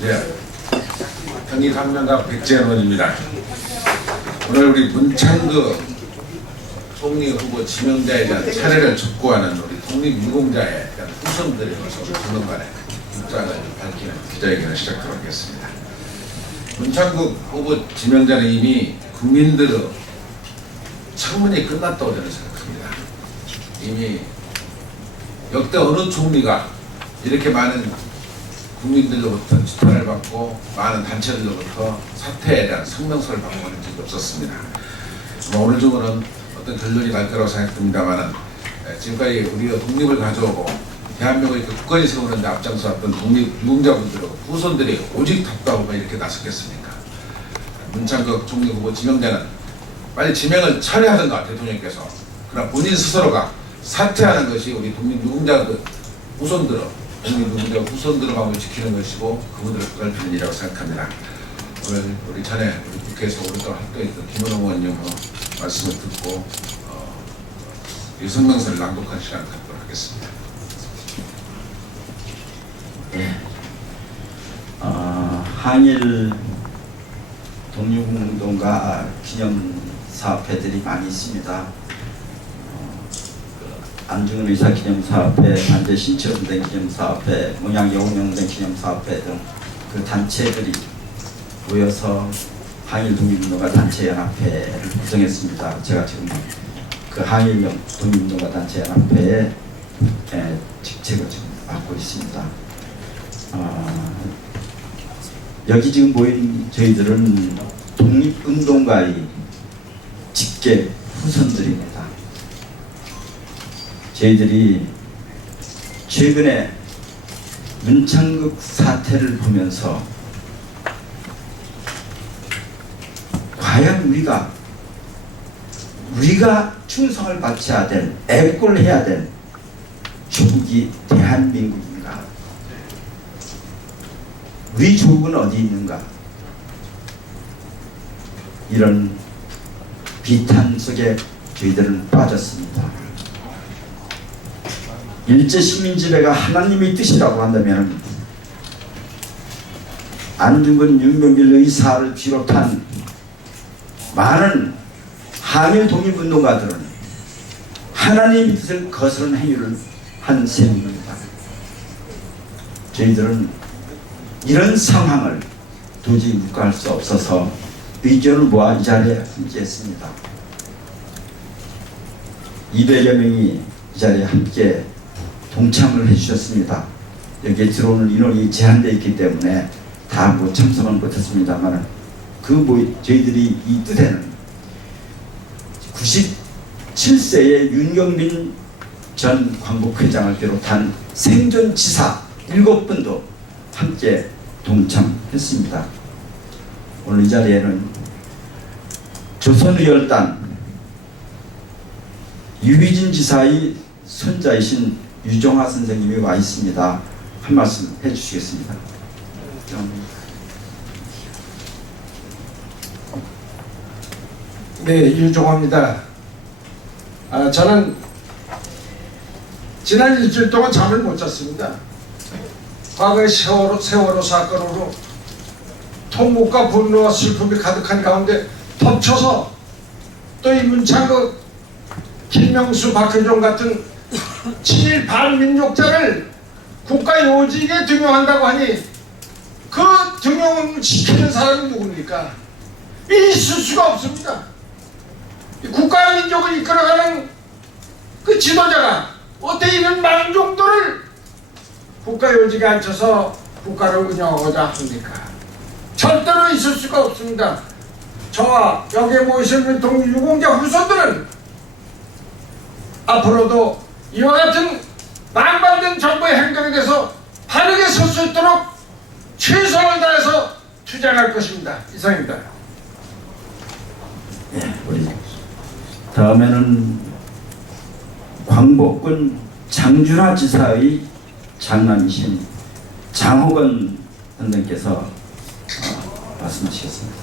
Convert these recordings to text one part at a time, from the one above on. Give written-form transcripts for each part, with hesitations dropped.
네, 평의감명가 백재원입니다. 오늘 우리 문창극 총리후보 지명자에 대한 차례를 촉구하는 우리 독립유공자에 대한 후손들의 분원관에 입장을 밝히는 기자회견을 시작하도록 하겠습니다. 문창극 후보 지명자는 이미 국민들의 청문이 끝났다고 저는 생각합니다. 이미 역대 어느 총리가 이렇게 많은 국민들로부터 지탄을 받고 많은 단체들로부터 사퇴에 대한 성명서를 받고 하는 적이 없었습니다. 오늘 중으로는 어떤 결론이 날 거라고 생각됩니다만 지금까지 우리가 독립을 가져오고 대한민국의 국권이 세우는 데 앞장서왔던 독립유공자분들의 후손들이 오직 답답하고 이렇게 나섰겠습니까? 문창극 총리 후보 지명자는 빨리 지명을 철회하든가 대통령께서, 그러나 본인 스스로가 사퇴하는 것이 우리 독립유공자 후손들의 독립유공자 후손들의 마음을 지키는 것이고 그분들을 보살피는 일이라고 생각합니다. 오늘 우리 전에 우리 국회에서 오랫동안 활동했던 김원호 의원님 말씀을 듣고 이 성명서를 낭독한 시간을 갖도록 하겠습니다. 네. 항일 독립운동가 기념사업회들이 많이 있습니다. 안중근 의사 기념사업회, 반제 신체운동 기념사업회, 문양 여운운동 기념사업회 등 그 단체들이 모여서 항일 독립운동가 단체 연합회를 구성했습니다. 제가 지금 그 항일 독립운동가 단체 연합회의 직책을 지금 맡고 있습니다. 여기 지금 모인 저희들은 독립운동가의 직계 후손들입니다. 저희들이 최근에 문창극 사태를 보면서 과연 우리가 충성을 바쳐야 될, 애국을 해야 될 조국이 대한민국인가? 우리 조국은 어디 있는가? 이런 비탄 속에 저희들은 빠졌습니다. 일제시민지배가 하나님의 뜻이라고 한다면 안중근 윤병길 의사를 비롯한 많은 항일 독립운동가들은 하나님의 뜻을 거스른 행위를 한 셈입니다. 저희들은 이런 상황을 도저히 묵과할 수 없어서 의견을 모아 이 자리에 함께했습니다. 200여 명이 이 자리에 함께 동참을 해주셨습니다. 여기에 들어오는 인원이 제한되어 있기 때문에 다 참석은 못했습니다만 저희들이 이 뜻에는 97세의 윤경민 전 광복회장을 비롯한 생존지사 7분도 함께 동참했습니다. 오늘 이 자리에는 조선의열단 유희진 지사의 손자이신 유정화 선생님이 와 있습니다. 한 말씀 해주시겠습니다. 네, 유정화입니다. 저는 지난 일주일 동안 잠을 못 잤습니다. 과거의 세월호 사건으로 통곡과 분노와 슬픔이 가득한 가운데 덮쳐서 또 이 문창극, 김명수, 박근종 같은 친일 반민족자를 국가 요직에 등용한다고 하니 그 등용시키는 사람이 누굽니까? 있을 수가 없습니다. 국가와 민족을 이끌어가는 그 지도자가 어떻게 이런 많은 정도를 국가 요직에 앉혀서 국가를 운영하고자 합니까? 절대로 있을 수가 없습니다. 저와 여기에 모이신 독립유공자 후손들은 앞으로도 이와 같은 망발된 정부의 행동에 대해서 바르게 설 수 있도록 최선을 다해서 투쟁할 것입니다. 이상입니다. 우리 다음에는 광복군 장준하 지사의 장남이신 장호건 선생께서 말씀하시겠습니다.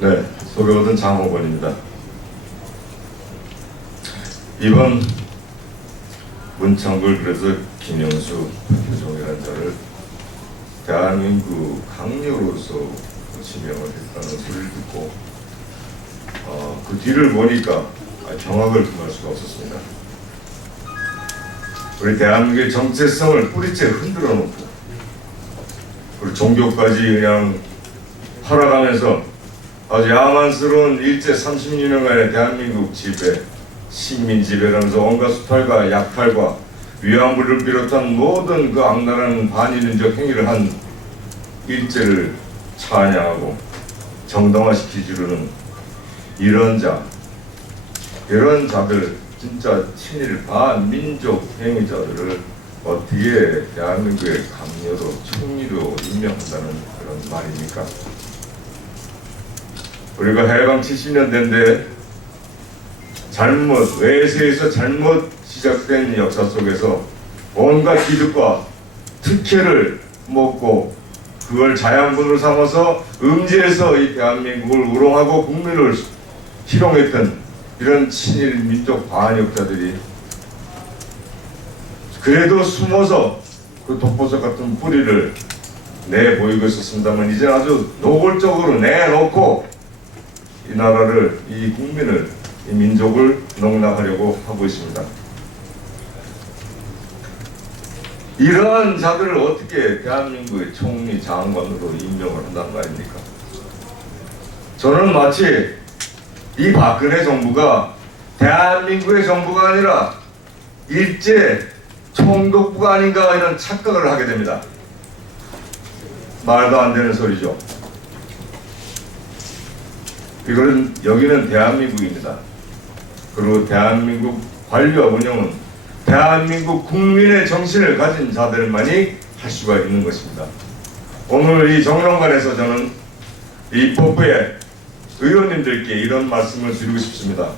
네, 소개받은 장호건입니다. 이번 문창글 그래서 김영수 박효종이라는 자를 대한민국 강요로서 지명을 했다는 소리를 듣고 그 뒤를 보니까 경악을 금할 수가 없었습니다. 우리 대한민국의 정체성을 뿌리째 흔들어 놓고 그리고 종교까지 그냥 팔아가면서 아주 야만스러운 일제 30년간의 대한민국 지배, 식민 지배라면서 온갖 수탈과 약탈과 위안부를 비롯한 모든 그 악랄한 반인륜적 행위를 한 일제를 찬양하고 정당화시키지로는 이런 자들 진짜 친일 반민족 행위자들을 어떻게 대한민국의 강요로 총리로 임명한다는 그런 말입니까? 우리가 해방 70년대인데 외세에서 잘못 시작된 역사 속에서 온갖 기득과 특혜를 먹고 그걸 자양분으로 삼아서 음지에서 이 대한민국을 우롱하고 국민을 희롱했던 이런 친일 민족 반역자들이 그래도 숨어서 그 독보석 같은 뿌리를 내보이고 있었습니다만 이제 아주 노골적으로 내놓고 이 나라를, 이 국민을, 이 민족을 농락하려고 하고 있습니다. 이러한 자들을 어떻게 대한민국의 총리 장관으로 임명을 한다는 말입니까? 저는 마치 이 박근혜 정부가 대한민국의 정부가 아니라 일제 총독부가 아닌가 이런 착각을 하게 됩니다. 말도 안 되는 소리죠. 여기는 대한민국입니다. 그리고 대한민국 관리와 운영은 대한민국 국민의 정신을 가진 자들만이 할 수가 있는 것입니다. 오늘 이 정론관에서 저는 입법부의 의원님들께 이런 말씀을 드리고 싶습니다.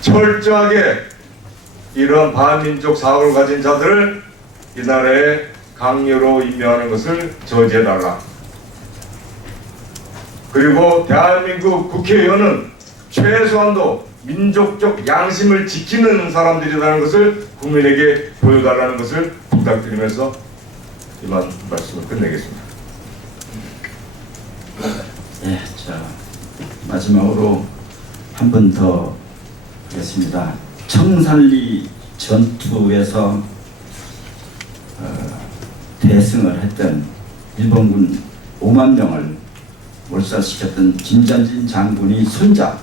철저하게 이러한 반민족 사고를 가진 자들을 이 나라에 강요로 임명하는 것을 저지해달라. 그리고 대한민국 국회의원은 최소한도 민족적 양심을 지키는 사람들이라는 것을 국민에게 보여달라는 것을 부탁드리면서 이만 말씀을 끝내겠습니다. 예, 자 마지막으로 한 번 더 하겠습니다. 청산리 전투에서 대승을 했던 일본군 5만 명을 몰살시켰던 김전진 장군이 손자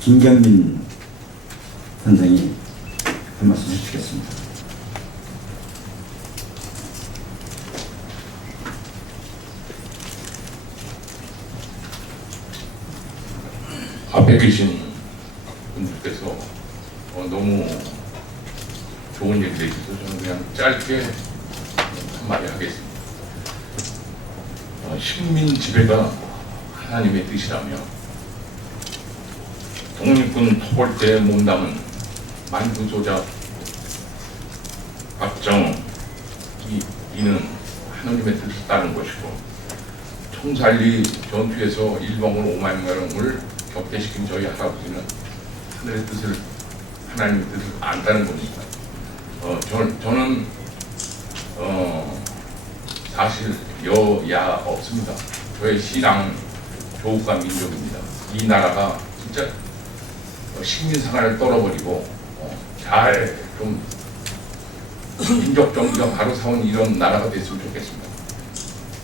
김경민 선생이 한 말씀 해주겠습니다. 앞에 계신 분들께서 너무 좋은 얘기를 해주셔서 저는 그냥 짧게 한마디 하겠습니다. 식민 지배가 하나님의 뜻이라며 독립군 토벌 때 몸담은 만두 조작 박정 이는 하나님의 뜻을 따른 것이고 청산리 전투에서 일본군 5만 명을 격퇴시킨 저희 할아버지는 하늘의 뜻을 하나님의 뜻을 안다는 겁니다. 저는 사실 여야 없습니다. 저의 신앙은 조국과 민족입니다. 이 나라가 진짜 식민생활을 떨어버리고 잘 좀 민족 정기가 바로 세운 이런 나라가 됐으면 좋겠습니다.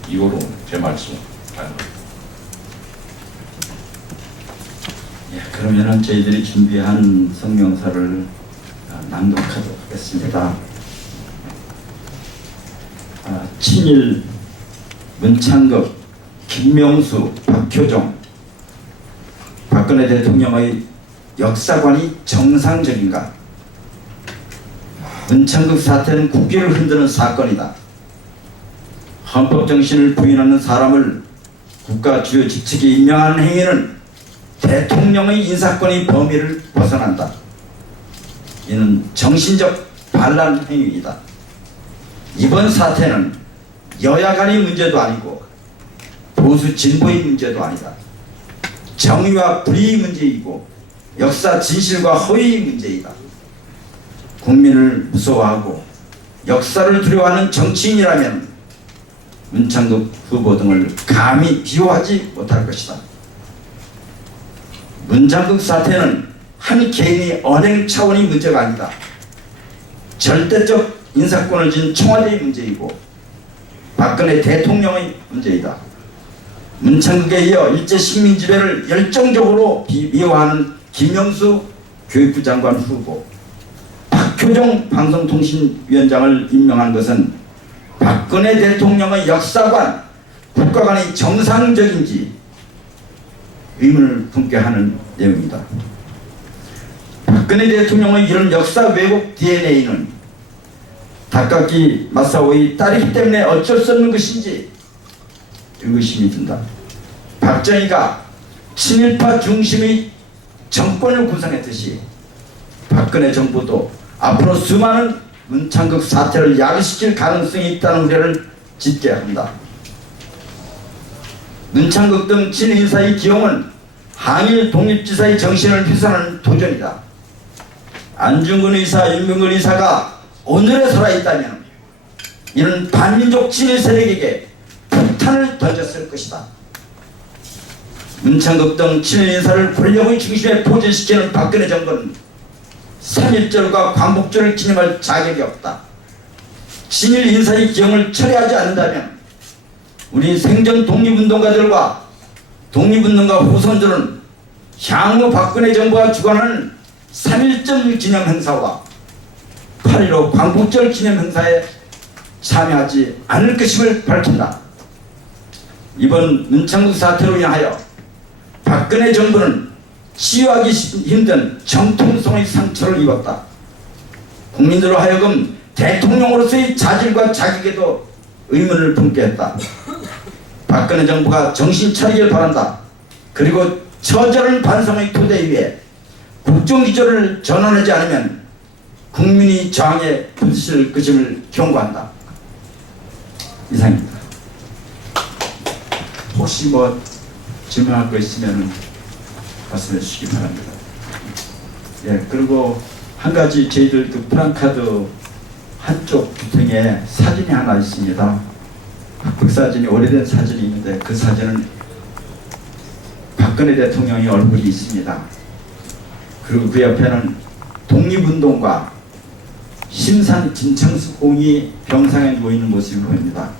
이거로 제 말씀 마칩니다. 예, 그러면은 저희들이 준비한 성명서를 낭독하도록 하겠습니다. 친일 문창극 김명수 박효종 박근혜 대통령의 역사관이 정상적인가? 문창극 사태는 국기를 흔드는 사건이다. 헌법 정신을 부인하는 사람을 국가 주요 직책에 임명하는 행위는 대통령의 인사권의 범위를 벗어난다. 이는 정신적 반란 행위이다. 이번 사태는 여야 간의 문제도 아니고 보수 진보의 문제도 아니다. 정의와 불의의 문제이고 역사 진실과 허위의 문제이다. 국민을 무서워하고 역사를 두려워하는 정치인이라면 문창극 후보 등을 감히 비호하지 못할 것이다. 문창극 사태는 한 개인의 언행 차원의 문제가 아니다. 절대적 인사권을 쥔 청와대의 문제이고 박근혜 대통령의 문제이다. 문창극에 이어 일제 식민지배를 열정적으로 미화하는 김영수 교육부 장관 후보, 박효종 방송통신위원장을 임명한 것은 박근혜 대통령의 역사관, 국가관이 정상적인지 의문을 품게 하는 내용입니다. 박근혜 대통령의 이런 역사 왜곡 DNA는 다카키 마사오의 딸이기 때문에 어쩔 수 없는 것인지 의구심이 든다. 박정희가 친일파 중심의 정권을 구성했듯이 박근혜 정부도 앞으로 수많은 문창극 사태를 야기시킬 가능성이 있다는 우려를 짓게 한다. 문창극 등 친인사의 기용은 항일 독립지사의 정신을 훼손하는 도전이다. 안중근 의사, 윤병근 의사가 오늘에 살아있다면 이는 반민족 친일 세력에게 폭탄을 던졌을 것이다. 문창극 등 친일 인사를 권력의 중심에 포진시키는 박근혜 정부는 3.1절과 광복절을 기념할 자격이 없다. 친일 인사의 기용을 철회하지 않는다면 우리 생전 독립운동가들과 독립운동가 후손들은 향후 박근혜 정부가 주관하는 3.1절 기념 행사와 8.15 광복절 기념 행사에 참여하지 않을 것임을 밝힌다. 이번 문창극 사태로 인하여 박근혜 정부는 치유하기 힘든 정통성의 상처를 입었다. 국민들로 하여금 대통령으로서의 자질과 자격에도 의문을 품게 했다. 박근혜 정부가 정신 차리길 바란다. 그리고 처절한 반성의 토대 위에 국정기조를 전환하지 않으면 국민이 저항에 부딪힐 것임을 경고한다. 이상입니다. 혹시 뭐 질문할 거 있으면 말씀해 주시기 바랍니다. 예, 그리고 한 가지 저희들 그 프랑카드 한쪽 구탱에 사진이 하나 있습니다. 흑사진이 오래된 사진이 있는데 그 사진은 박근혜 대통령의 얼굴이 있습니다. 그리고 그 옆에는 독립운동가 심산 김창수 공이 병상에 누워있는 모습이 보입니다.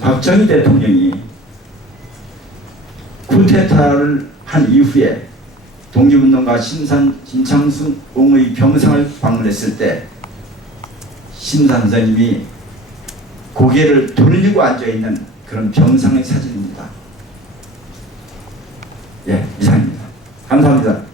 박정희 대통령이 쿠데타를 한 이후에 독립운동가 심산 김창수 공의 병상을 방문했을 때 심산 선생님이 고개를 돌리고 앉아있는 그런 병상의 사진입니다. 예, 이상입니다. 감사합니다.